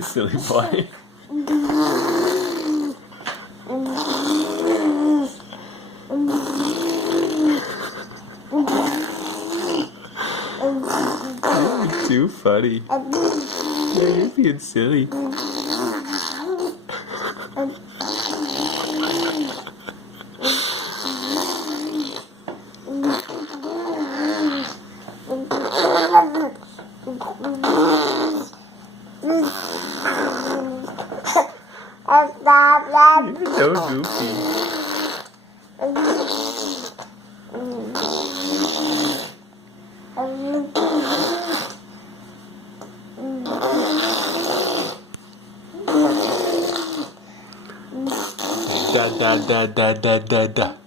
Silly boy. You're too funny. Yeah, you're being silly. You're so goofy. Da da da da da da da.